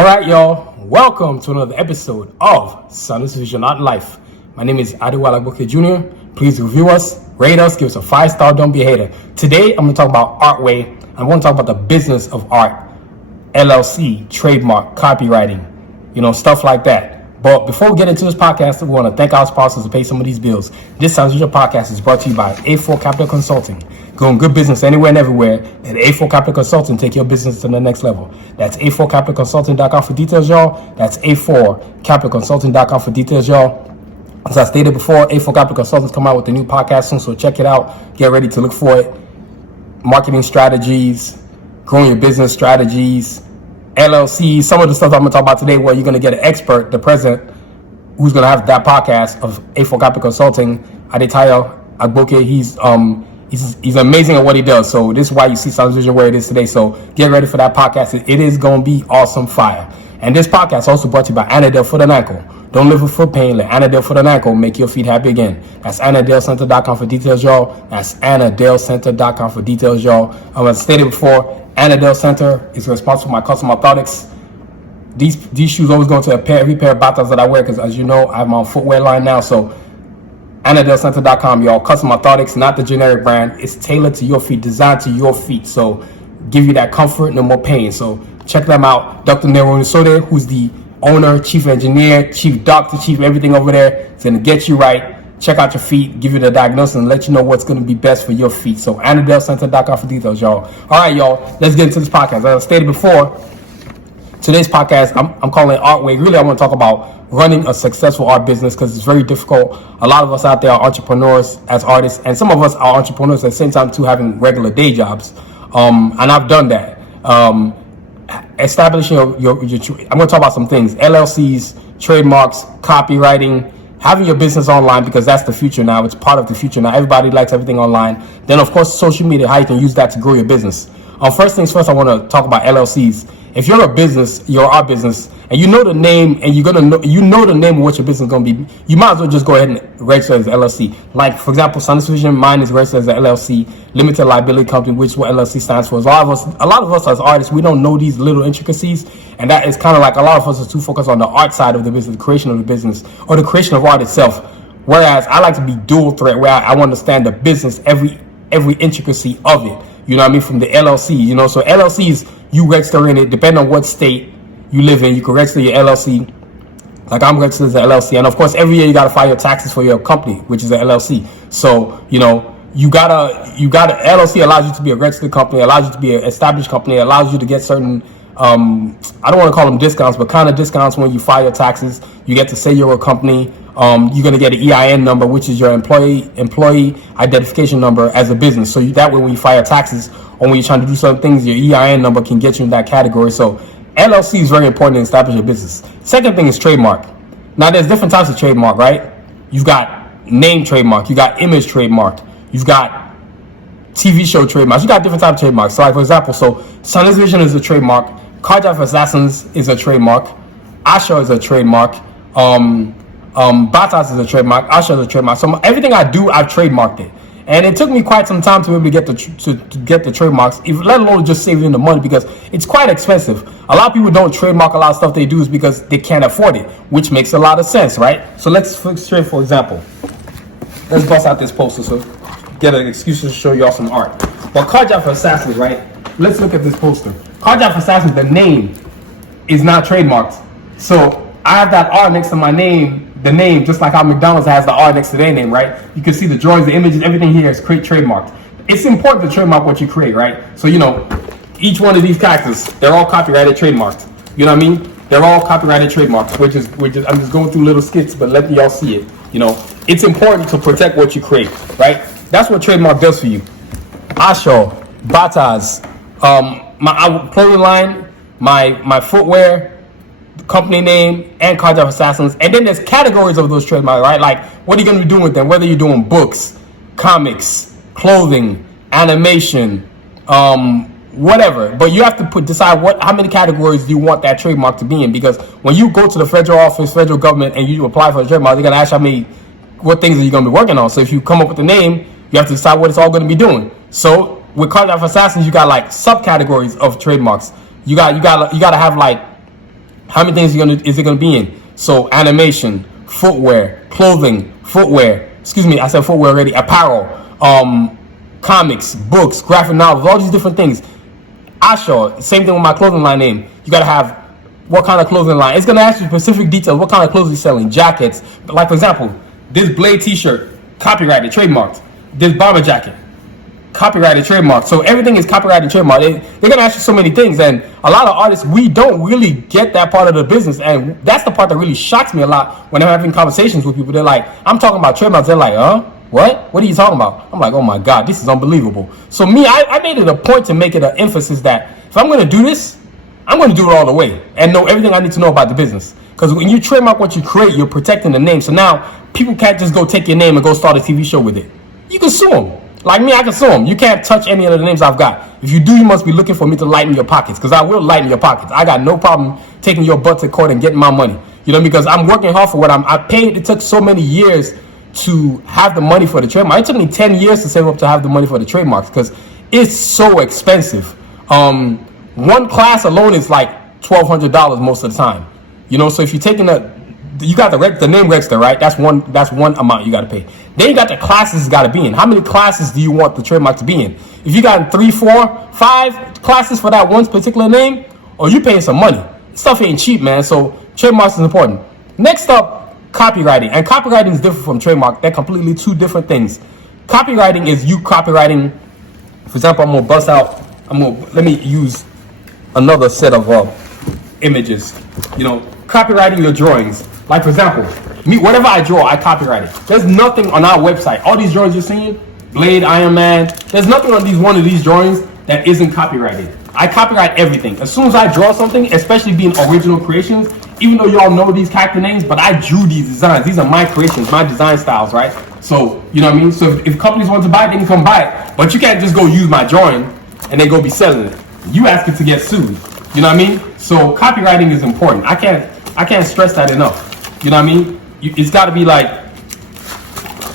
All right, y'all. Welcome to another episode of Sanusi Vision Art Life. My name is Adewale Agboke Jr. Please review us, rate us, give us a 5-star, don't be a hater. Today, I'm going to talk about Artway. I'm going to talk about the business of art, LLC, trademark, copywriting, stuff like that. But before we get into this podcast, we want to thank our sponsors to pay some of these bills. This Sanusi Vision podcast is brought to you by A4 Capital Consulting. Growing good business anywhere and everywhere. Let A4 Capital Consulting take your business to the next level. That's A4CapitalConsulting.com for details, y'all. That's A4CapitalConsulting.com for details, y'all. As I stated before, A4 Capital Consultants come out with a new podcast soon, so check it out. Get ready to look for it. Marketing strategies, growing your business strategies, LLCs, some of the stuff I'm going to talk about today where you're going to get an expert, the president, who's going to have that podcast of A4 Capital Consulting, Adetayo Agboke. He's amazing at what he does. So this is why you see Sanusi Vision where it is today. So get ready for that podcast. It is going to be awesome fire. And this podcast also brought to you by Anadel Foot and Ankle. Don't live with foot pain. Let Anadel Foot and Ankle make your feet happy again. That's AnadelCenter.com for details, y'all. That's AnadelCenter.com for details, y'all. As I stated before, Anadel Center is responsible for my custom orthotics. These shoes always go into every pair of batas that I wear because, as you know, I have my own footwear line now. So AnadelCenter.com, y'all. Custom orthotics, not the generic brand. It's tailored to your feet, designed to your feet. So give you that comfort, no more pain. So check them out. Dr. Neroni Sode, who's the owner, chief engineer, chief doctor, chief everything over there. It's going to get you right. Check out your feet, give you the diagnosis, and let you know what's going to be best for your feet. So AnadelCenter.com for details, y'all. All right, y'all. Let's get into this podcast. As I stated before, today's podcast, I'm calling it Artway. Really, I want to talk about running a successful art business because it's very difficult. A lot of us out there are entrepreneurs as artists, and some of us are entrepreneurs at the same time too, having regular day jobs. And I've done that. Establishing I'm going to talk about some things: LLCs, trademarks, copywriting, having your business online, because that's the future now. It's part of the future now. Everybody likes everything online. Then, of course, social media, how you can use that to grow your business. First things first, I want to talk about LLCs. If you're a business, you're our business, and you know the name, and you're gonna know, the name of what your business is gonna be, you might as well just go ahead and register as LLC. Like, for example, Sanusi Vision, mine is registered as an LLC, limited liability company, which is what LLC stands for. A lot of us as artists, we don't know these little intricacies, and that is kind of like a lot of us are too focused on the art side of the business, the creation of the business, or the creation of art itself. Whereas I like to be dual threat, where I understand the business, every intricacy of it. You know what I mean? From the LLC, so LLCs, you register in it, depending on what state you live in, you can register your LLC. Like I'm registered as an LLC. And of course, every year you got to file your taxes for your company, which is an LLC. So, you gotta, LLC allows you to be a registered company, allows you to be an established company, allows you to get certain, I don't want to call them discounts, but kind of discounts when you file your taxes. You get to say you're a company. You're going to get an EIN number, which is your employee identification number as a business. So that way when you file taxes or when you're trying to do certain things, your EIN number can get you in that category. So LLC is very important to establish your business. Second thing is trademark. Now there's different types of trademark, right? You've got name trademark, you got image trademark, you've got TV show trademarks, you got different types of trademarks. So like, for example, Sanusi Vision is a trademark, Cardiac Assassins is a trademark, Asha is a trademark, Batas is a trademark, Asha is a trademark. So everything I do, I've trademarked it. And it took me quite some time to be able to get the trademarks, let alone just saving the money, because it's quite expensive. A lot of people don't trademark a lot of stuff they do is because they can't afford it, which makes a lot of sense, right? So let's straight, for example, let's bust out this poster so get an excuse to show y'all some art. But Cardiac Assassins, right? Let's look at this poster. Cardiac Assassins, the name is not trademarked. So I have that R next to my name, the name, just like how McDonald's has the R next to their name, right? You can see the drawings, the images, everything here is trademarked. It's important to trademark what you create, right? So, each one of these characters, they're all copyrighted, trademarked. You know what I mean? They're all copyrighted, trademarked, which is I'm just going through little skits, but letting y'all see it. It's important to protect what you create, right? That's what trademark does for you. Asho, Batas, my clothing line, my footwear, company name, and Cardiac Assassins. And then there's categories of those trademarks, right? Like, what are you going to be doing with them? Whether you're doing books, comics, clothing, animation, whatever. But you have to decide how many categories do you want that trademark to be in, because when you go to the federal office, federal government, and you apply for a trademark, they're going to ask you what things are you going to be working on. So if you come up with a name, you have to decide what it's all going to be doing. So with Cardiac Assassins, you got like subcategories of trademarks. You got to have like How many things is it gonna be in? So animation, footwear, clothing, footwear. Excuse me, I said footwear already. Apparel, comics, books, graphic novels, all these different things. Asha, same thing with my clothing line name. You gotta have what kind of clothing line. It's gonna ask you specific details. What kind of clothes you're selling? Jackets. Like for example, this Blade T-shirt, copyrighted, trademarked. This bomber jacket, copyrighted, trademarked. So everything is copyrighted, trademarked. They're gonna ask you so many things, and a lot of artists, we don't really get that part of the business, and that's the part that really shocks me a lot when I'm having conversations with people. They're like, I'm talking about trademarks. They're like, what are you talking about? I'm like, oh my god, this is unbelievable. So me, I made it a point to make it an emphasis that if I'm gonna do this, I'm gonna do it all the way and know everything I need to know about the business. Because when you trademark what you create, you're protecting the name. So now people can't just go take your name and go start a TV show with it. You can sue them. Like me, I can sue them. You can't touch any of the names I've got. If you do, you must be looking for me to lighten your pockets, because I will lighten your pockets. I got no problem taking your butt to court and getting my money. You know, because I'm working hard for what I paid. It took so many years to have the money for the trademark. It took me 10 years to save up to have the money for the trademarks, because it's so expensive. One class alone is like $1,200 most of the time. You know, so if you're taking you got the name register, right? That's one amount you got to pay. Then you got the classes got to be in. How many classes do you want the trademark to be in? If you got 3, 4, 5 classes for that one particular name, or you paying some money. Stuff ain't cheap, man. So trademarks is important. Next up, copywriting. And copywriting is different from trademark. They're completely two different things. Copywriting is you copywriting. For example, let me use another set of images. You know, copywriting your drawings. Like for example, whatever I draw, I copyright it. There's nothing on our website. All these drawings you're seeing, Blade, Iron Man, there's nothing on one of these drawings that isn't copyrighted. I copyright everything. As soon as I draw something, especially being original creations, even though y'all know these character names, but I drew these designs. These are my creations, my design styles, right? So, you know what I mean? So if companies want to buy it, they can come buy it. But you can't just go use my drawing and then go be selling it. You ask it to get sued. You know what I mean? So copywriting is important. I can't stress that enough. You know what I mean? It's got to be like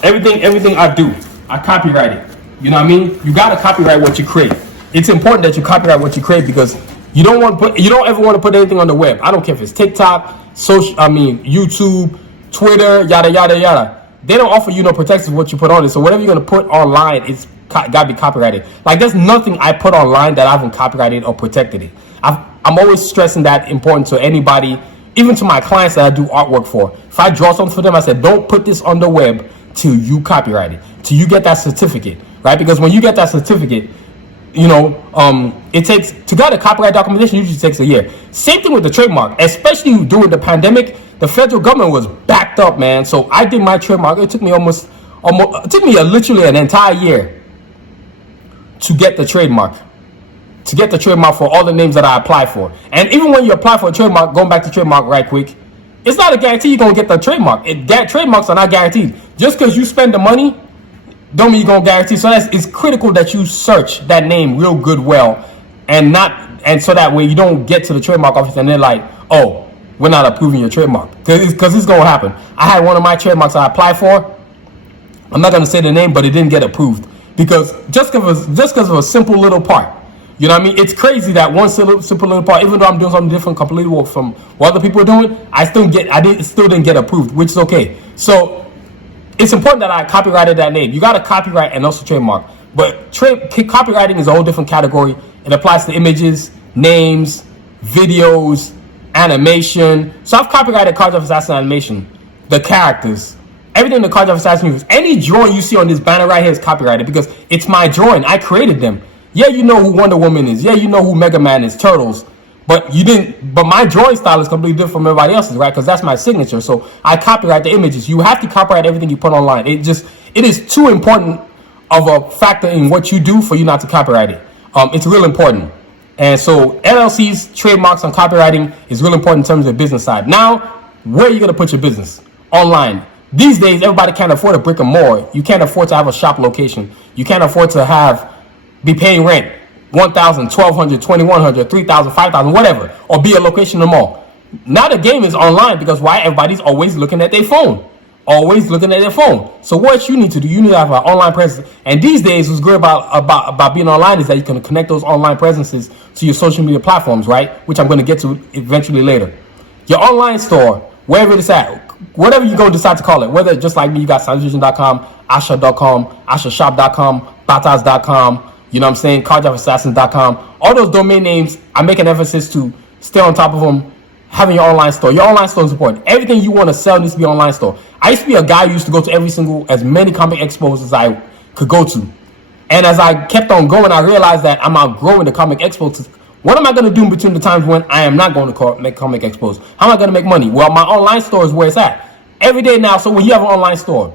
everything I do, I copyright it. You know what I mean? You got to copyright what you create. It's important that you copyright what you create, because you don't ever want to put anything on the web. I don't care if it's TikTok, YouTube, Twitter, yada yada yada. They don't offer you no protection for what you put on it. So whatever you're gonna put online, it's got to be copyrighted. Like there's nothing I put online that I haven't copyrighted or protected it. I'm always stressing that important to anybody. Even to my clients that I do artwork for. If I draw something for them, I said, don't put this on the web till you copyright it, till you get that certificate, right? Because when you get that certificate, you know, it takes, to get a copyright documentation, usually takes a year. Same thing with the trademark, especially during the pandemic, the federal government was backed up, man. So I did my trademark. It took me literally an entire year to get the trademark. For all the names that I apply for. And even when you apply for a trademark, going back to trademark right quick, it's not a guarantee you're going to get the trademark. Trademarks are not guaranteed. Just because you spend the money, don't mean you're going to guarantee. So it's critical that you search that name real good, and so that way you don't get to the trademark office and they're like, oh, we're not approving your trademark. Because it's going to happen. I had one of my trademarks I applied for. I'm not going to say the name, but it didn't get approved. Because just because of a simple little part. You know what I mean? It's crazy that one simple little part, even though I'm doing something different completely from what other people are doing, I still didn't get approved, which is okay. So it's important that I copyrighted that name. You got to copyright and also trademark. But copywriting is a whole different category. It applies to images, names, videos, animation. So I've copyrighted Cards of Assassin animation, the characters, everything the Cards of Assassin uses. Any drawing you see on this banner right here is copyrighted because it's my drawing. I created them. Yeah, you know who Wonder Woman is. Yeah, you know who Mega Man is, Turtles. But you didn't. But my drawing style is completely different from everybody else's, right? Because that's my signature. So I copyright the images. You have to copyright everything you put online. It is too important of a factor in what you do for you not to copyright it. It's real important. And so LLCs, trademarks, and copywriting is real important in terms of the business side. Now, where are you going to put your business? Online. These days, everybody can't afford a brick and mortar. You can't afford to have a shop location. You can't afford to be paying rent, $1,000, $1,200, $2,100, $3,000, $5,000, whatever, or be a location in the mall. Now the game is online because why? Everybody's always looking at their phone. So what you need to do, you need to have an online presence. And these days, what's good about being online is that you can connect those online presences to your social media platforms, right? Which I'm going to get to eventually later. your online store, wherever it's at, whatever you're going to decide to call it, whether just like me, you got sanusivision.com, asha.com, ashashop.com, batas.com, you know what I'm saying, carjafassassins.com, all those domain names, I make an emphasis to stay on top of them, having your online store. Your online store is important. Everything you want to sell needs to be online store. I used to be a guy who used to go to as many comic expos as I could go to. And as I kept on going, I realized that I'm outgrowing the comic expos. What am I going to do in between the times when I am not going to make comic expos? How am I going to make money? Well, my online store is where it's at. Every day now, so when you have an online store,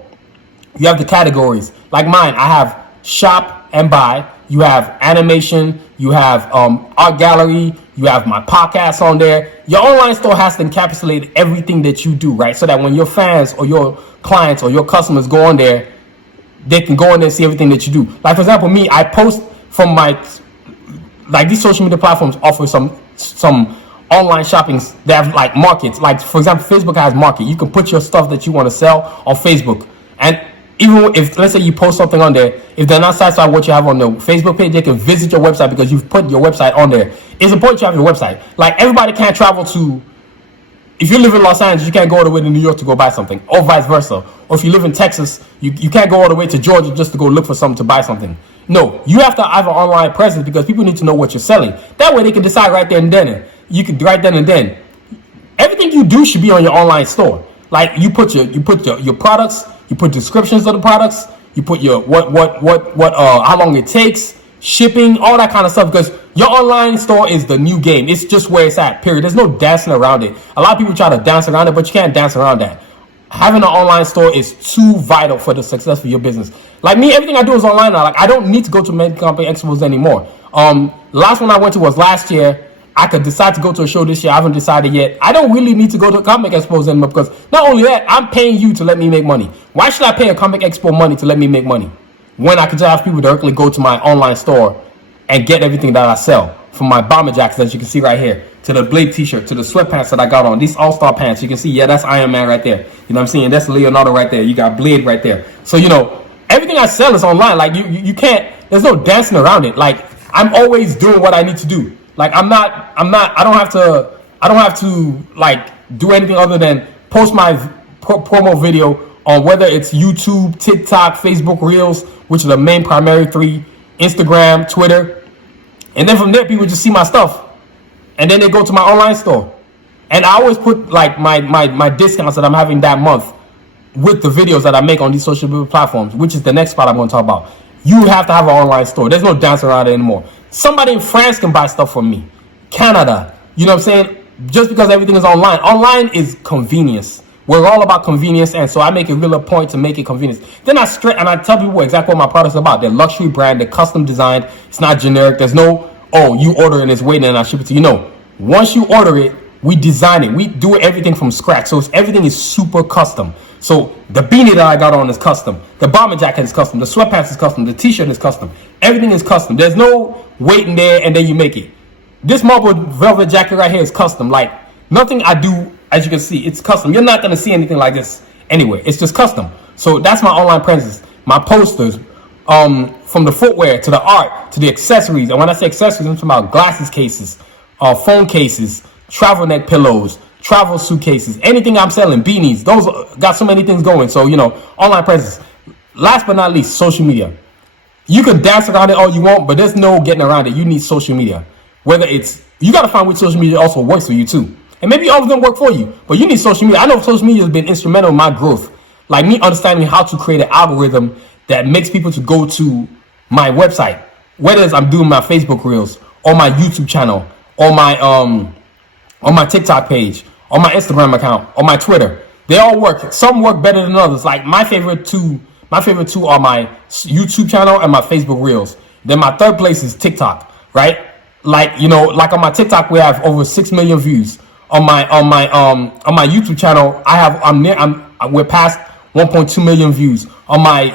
you have the categories. Like mine, I have shop and buy. You have animation. You have art gallery. You have my podcast on there. Your online store has to encapsulate everything that you do, right? So that when your fans or your clients or your customers go on there, they can go on there and see everything that you do. Like, for example, me, I post from like these social media platforms offer some online shoppings that have like markets. Like, for example, Facebook has market. You can put your stuff that you want to sell on Facebook. And even if, let's say you post something on there, if they're not satisfied with what you have on the Facebook page, they can visit your website because you've put your website on there. It's important to have your website. Like, everybody can't travel to, if you live in Los Angeles, you can't go all the way to New York to go buy something, or vice versa. Or if you live in Texas, you can't go all the way to Georgia just to go look for something to buy something. No, you have to have an online presence because people need to know what you're selling. That way they can decide right there and then. You can right then and then. Everything you do should be on your online store. Like, you put your products, you put descriptions of the products, you put your how long it takes, shipping, all that kind of stuff, because your online store is the new game. It's just where it's at, period. There's no dancing around it. A lot of people try to dance around it, but you can't dance around that. Having an online store is too vital for the success of your business. Like me, everything I do is online now. Like, I don't need to go to many company expos anymore. Last one I went to was last year. I could decide to go to a show this year. I haven't decided yet. I don't really need to go to comic expos anymore because not only that, I'm paying you to let me make money. Why should I pay a comic expo money to let me make money when I could just have people directly go to my online store and get everything that I sell? From my bomber jackets, as you can see right here, to the Blade t-shirt, to the sweatpants that I got on, these all-star pants, you can see, yeah, that's Iron Man right there. You know what I'm saying? That's Leonardo right there. You got Blade right there. So, you know, everything I sell is online. Like, you can't, there's no dancing around it. Like, I'm always doing what I need to do. Like, I don't have to like do anything other than post my promo video on whether it's YouTube, TikTok, Facebook Reels, which are the main primary three, Instagram, Twitter. And then from there, people just see my stuff. And then they go to my online store. And I always put like my discounts that I'm having that month with the videos that I make on these social media platforms, which is the next spot I'm going to talk about. You have to have an online store. There's no dance around it anymore. Somebody in France can buy stuff from me. Canada. You know what I'm saying? Just because everything is online. Online is convenience. We're all about convenience, and so I make a real point to make it convenience. Then I tell people exactly what my product's about. They're luxury brand, they're custom designed. It's not generic. There's no, oh, you order and it's waiting and I ship it to you. No. Once you order it, we design it. We do everything from scratch. So everything is super custom. So the beanie that I got on is custom. The bomber jacket is custom. The sweatpants is custom. The t-shirt is custom. Everything is custom. There's no waiting there and then you make it. This marble velvet jacket right here is custom. Like, nothing I do, as you can see, it's custom. You're not going to see anything like this anyway. It's just custom. So that's my online presence. My posters, from the footwear to the art to the accessories. And when I say accessories, I'm talking about glasses cases, phone cases, travel neck pillows, travel suitcases, anything I'm selling, beanies. Those got so many things going. So, you know, online presence. Last but not least, social media. You can dance around it all you want, but there's no getting around it. You need social media. Whether it's, you got to find which social media also works for you too. And maybe all of them work for you, but you need social media. I know social media has been instrumental in my growth. Like me understanding how to create an algorithm that makes people to go to my website. Whether it's I'm doing my Facebook Reels, or my YouTube channel, or my TikTok page, or my Instagram account, or my Twitter. They all work. Some work better than others. Like my favorite two are my YouTube channel and my Facebook Reels. Then my third place is TikTok, right? Like, you know, like on my TikTok, we have over 6 million views. On my YouTube channel, we're past 1.2 million views. On my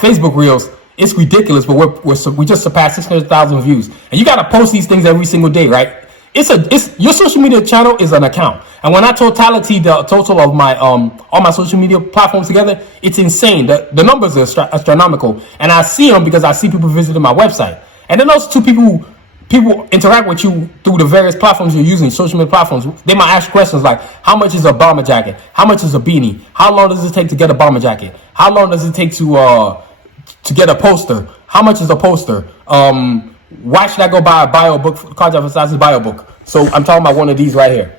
Facebook Reels, it's ridiculous, but we just surpassed 600,000 views. And you got to post these things every single day, right? Your social media channel is an account. And when I the total of my all my social media platforms together, it's insane. The numbers are astronomical, and I see them because I see people visiting my website. And then those two people people interact with you through the various platforms you're using, social media platforms. They might ask questions like, how much is a bomber jacket? How much is a beanie? How long does it take to get a bomber jacket? How long does it take to get a poster? How much is a poster? Why should I go buy a bio book, Cards of Assassins bio book? So I'm talking about one of these right here,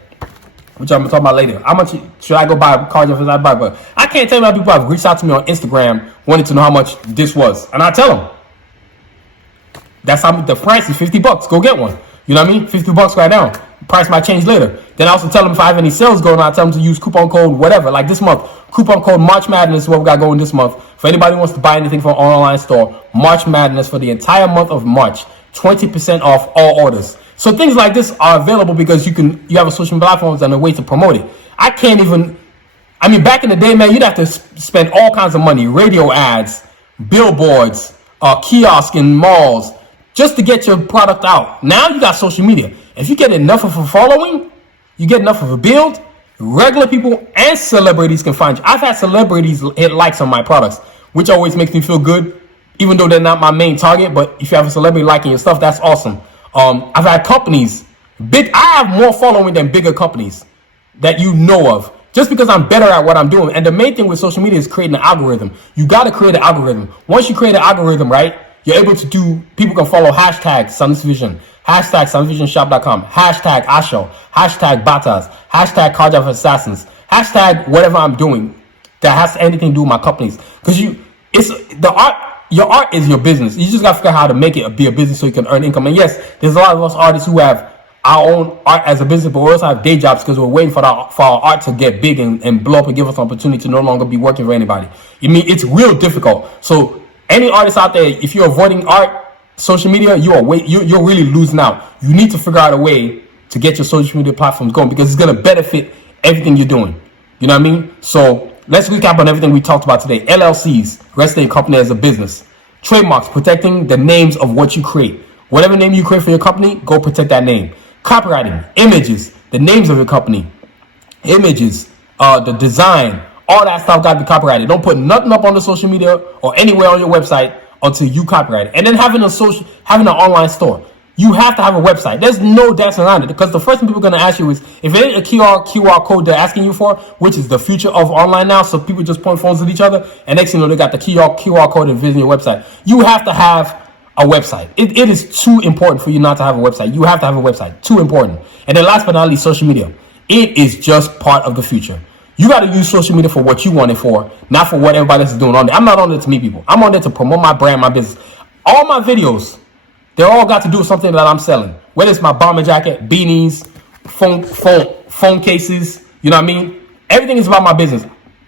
which I'm talking about later. How much should I go buy Cards of Assassins bio book? I can't tell you how many people have reached out to me on Instagram wanting to know how much this was, and I tell them. That's how the price is $50. Go get one. You know what I mean? $50 right now. Price might change later. Then I also tell them if I have any sales going on, I tell them to use coupon code whatever. Like this month, coupon code March Madness is what we got going this month. For anybody who wants to buy anything from our online store, March Madness for the entire month of March, 20% off all orders. So things like this are available because you have a social media platforms and a way to promote it. Back in the day, man, you'd have to spend all kinds of money, radio ads, billboards, kiosks in malls, just to get your product out. Now you got social media. If you get enough of a following, you get enough of a build, regular people and celebrities can find you. I've had celebrities hit likes on my products, which always makes me feel good, even though they're not my main target. But if you have a celebrity liking your stuff, that's awesome. I've had companies, I have more following than bigger companies that you know of, just because I'm better at what I'm doing. And the main thing with social media is creating an algorithm. You got to create an algorithm. Once you create an algorithm, right, you're able to people can follow hashtag SanusiVision, hashtag SanusiVisionShop.com, hashtag Asho, hashtag Batas, hashtag Cards of Assassins, hashtag whatever I'm doing that has anything to do with my companies. Because your art is your business. You just got to figure out how to make it be a business so you can earn income. And yes, there's a lot of us artists who have our own art as a business, but we also have day jobs because we're waiting for our art to get big and blow up and give us an opportunity to no longer be working for anybody. It's real difficult. So any artist out there, if you're avoiding art, social media, you're really losing out. You need to figure out a way to get your social media platforms going because it's going to benefit everything you're doing. You know what I mean? So let's recap on everything we talked about today. LLCs, register your company as a business. Trademarks, protecting the names of what you create. Whatever name you create for your company, go protect that name. Copywriting, images, the names of your company, images, the design, all that stuff got to be copyrighted. Don't put nothing up on the social media or anywhere on your website until you copyright it. And then having an online store. You have to have a website. There's no dancing around it because the first thing people are going to ask you is if it ain't a QR code they're asking you for, which is the future of online now. So people just point phones at each other and next thing you know, they got the QR code and visiting your website. You have to have a website. It is too important for you not to have a website. You have to have a website. Too important. And then last but not least, social media. It is just part of the future. You got to use social media for what you want it for, not for what everybody else is doing on there. I'm not on there to meet people. I'm on there to promote my brand, my business. All my videos, they all got to do with something that I'm selling. Whether it's my bomber jacket, beanies, phone cases, you know what I mean? Everything is about my business.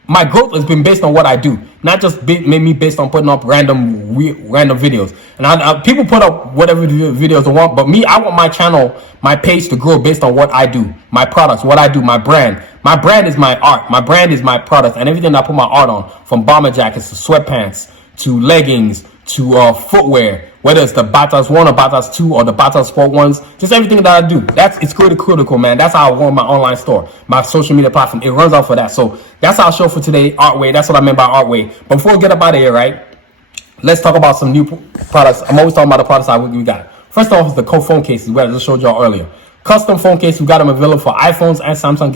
My growth has been based on what I do, not just made me based on putting up random videos. And people put up whatever videos they want, but me, I want my channel, my page to grow based on what I do, my products, what I do, my brand. My brand is my art. My brand is my product, and everything I put my art on, from bomber jackets to sweatpants to leggings to footwear, whether it's the Batas 1 or Batas 2 or the Batas Sport ones, just everything that I do. It's critical, man. That's how I run my online store, my social media platform. It runs out for that. So that's our show for today, Artway. That's what I meant by Artway. But before we get up out of here, right, let's talk about some new products. I'm always talking about the products we got. First off is the phone cases, where I just showed y'all earlier. Custom phone case, we got them available for iPhones and Samsung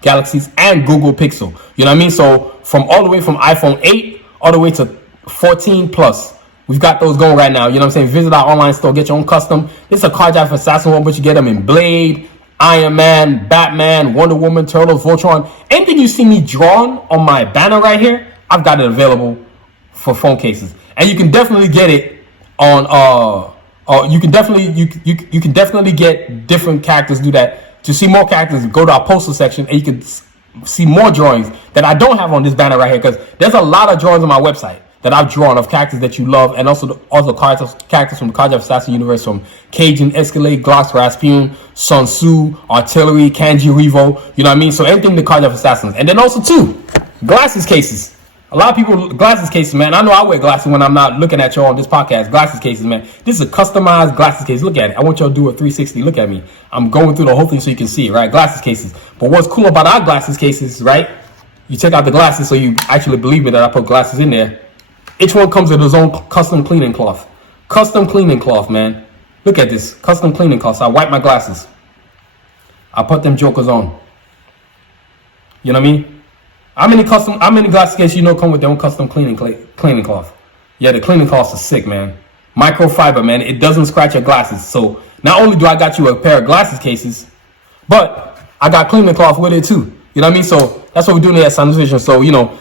Galaxies and Google Pixel. You know what I mean? So from all the way from iPhone 8 all the way to 14 plus. We've got those going right now. You know what I'm saying? Visit our online store. Get your own custom. This is a Cards of Assassin one, but you get them in Blade, Iron Man, Batman, Wonder Woman, Turtles, Voltron. Anything you see me drawn on my banner right here, I've got it available for phone cases. And you can definitely get it on you can definitely get different characters do that. To see more characters, go to our poster section and you can see more drawings that I don't have on this banner right here, because there's a lot of drawings on my website that I've drawn of characters that you love, and also characters from the Cards of Assassin universe, from Cajun, Escalade, Gloss, Rasputin, Sun Tzu, Artillery, Kanji, Revo, you know what I mean? So anything the Cards of Assassins. And then also too, glasses cases. A lot of people, glasses cases, man. I know I wear glasses when I'm not looking at y'all on this podcast. Glasses cases, man. This is a customized glasses case. Look at it. I want y'all to do a 360. Look at me. I'm going through the whole thing so you can see it, right? Glasses cases. But what's cool about our glasses cases, right? You take out the glasses so you actually believe me that I put glasses in there. Each one comes with its own custom cleaning cloth. Custom cleaning cloth, man. Look at this. Custom cleaning costs. I wipe my glasses. I put them jokers on. You know what I mean? How many glasses cases you know come with their own custom cleaning cloth? Yeah, the cleaning cloths are sick, man. Microfiber, man. It doesn't scratch your glasses. So not only do I got you a pair of glasses cases, but I got cleaning cloth with it too. You know what I mean? So that's what we're doing here at Sanusi Vision. So,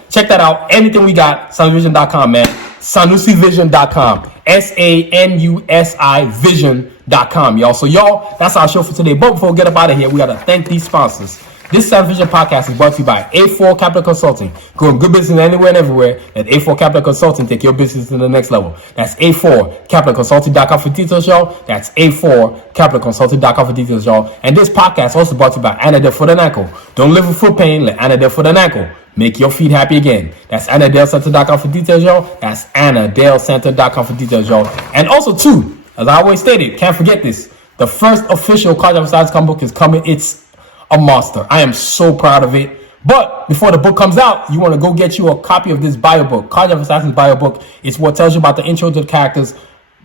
check that out. Anything we got, sanusivision.com, man. Sanusivision.com. SANUSI Vision.com, y'all. So, y'all, that's our show for today. But before we get up out of here, we got to thank these sponsors. This Sanusi Vision podcast is brought to you by A4 Capital Consulting. Growing good business anywhere and everywhere. Let A4 Capital Consulting take your business to the next level. That's A4CapitalConsulting.com for details, y'all. That's A4CapitalConsulting.com for details, y'all. And this podcast also brought to you by Anadel Foot and Ankle. Don't live with foot pain. Let Anadel Foot and Ankle make your feet happy again. That's AnadelCenter.com for details, y'all. That's AnadelCenter.com for details, y'all. And also, too, as I always stated, can't forget this. The first official College of Science comic book is coming. It's a monster. I am so proud of it. But before the book comes out, you want to go get you a copy of this bio book. College of Assassins bio book. It's what tells you about the intro to the characters,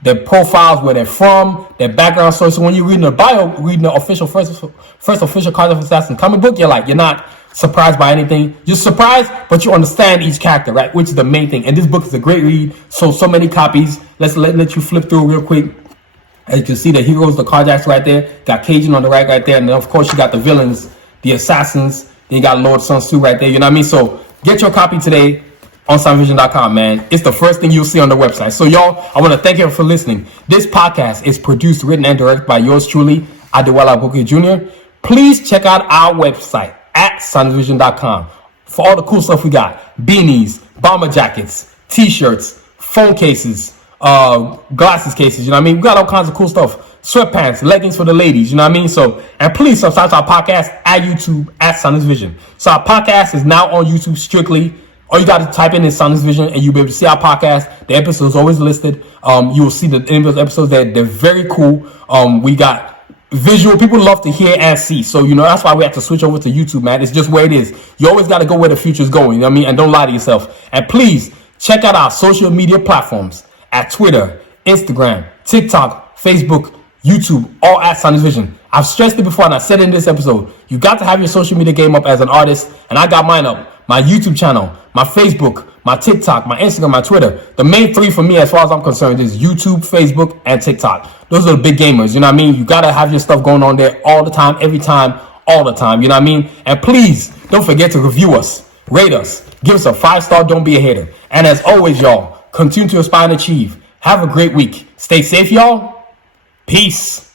their profiles, where they're from, their background story. So when you're reading the bio, reading the official first official College of Assassins comic book, you're not surprised by anything. You're surprised, but you understand each character, right? Which is the main thing. And this book is a great read. So many copies. Let's let you flip through real quick. As you can see, the heroes, the carjacks right there. Got Cajun on the right there. And then, of course, you got the villains, the assassins. Then you got Lord Sun Tzu right there. You know what I mean? So get your copy today on sanusivision.com, man. It's the first thing you'll see on the website. So, y'all, I want to thank you for listening. This podcast is produced, written, and directed by yours truly, Adewale Agboke Jr. Please check out our website at sanusivision.com for all the cool stuff we got. Beanies, bomber jackets, T-shirts, phone cases, glasses cases, you know what I mean? We got all kinds of cool stuff. Sweatpants, leggings for the ladies, you know what I mean? So, and please subscribe to our podcast at YouTube at Sanusi Vision. So our podcast is now on YouTube strictly. All you got to type in is Sanusi Vision and you'll be able to see our podcast. The episodes always listed. You will see the episodes that they're very cool. We got visual. People love to hear and see. So, that's why we have to switch over to YouTube, man. It's just where it is. You always got to go where the future's going, you know what I mean? And don't lie to yourself. And please check out our social media platforms at Twitter, Instagram, TikTok, Facebook, YouTube, all at Sanusi Vision. I've stressed it before and I said it in this episode. You got to have your social media game up as an artist, and I got mine up. My YouTube channel, my Facebook, my TikTok, my Instagram, my Twitter. The main three for me, as far as I'm concerned, is YouTube, Facebook, and TikTok. Those are the big gamers, you know what I mean? You got to have your stuff going on there all the time, every time, all the time, you know what I mean? And please, don't forget to review us, rate us, give us a 5-star, don't be a hater. And as always, y'all, continue to aspire and achieve. Have a great week. Stay safe, y'all. Peace.